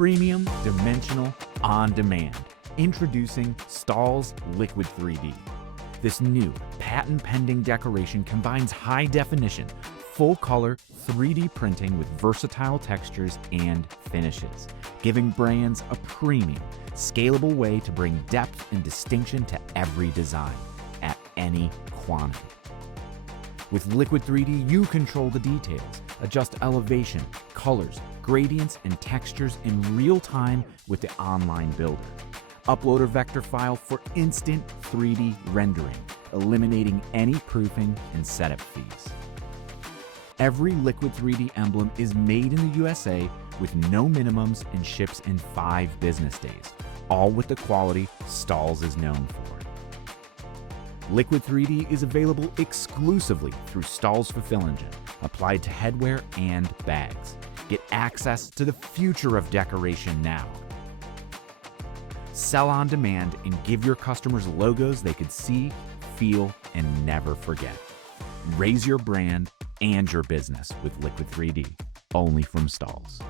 Premium, dimensional, on demand. Introducing Stahls Liquid 3D. This new patent-pending decoration combines high-definition, full-color 3D printing with versatile textures and finishes, giving brands a premium, scalable way to bring depth and distinction to every design at any quantity. With Liquid 3D, you control the details, adjust elevation, colors, gradients, and textures in real time with the online builder. Upload a vector file for instant 3D rendering, eliminating any proofing and setup fees. Every Liquid 3D emblem is made in the USA with no minimums and ships in 5 business days, all with the quality Stahls is known for. Liquid 3D is available exclusively through Stahls Fulfill Engine, applied to headwear and bags. Get access to the future of decoration now. Sell on demand and give your customers logos they could see, feel, and never forget. Raise your brand and your business with Liquid 3D, only from Stahls.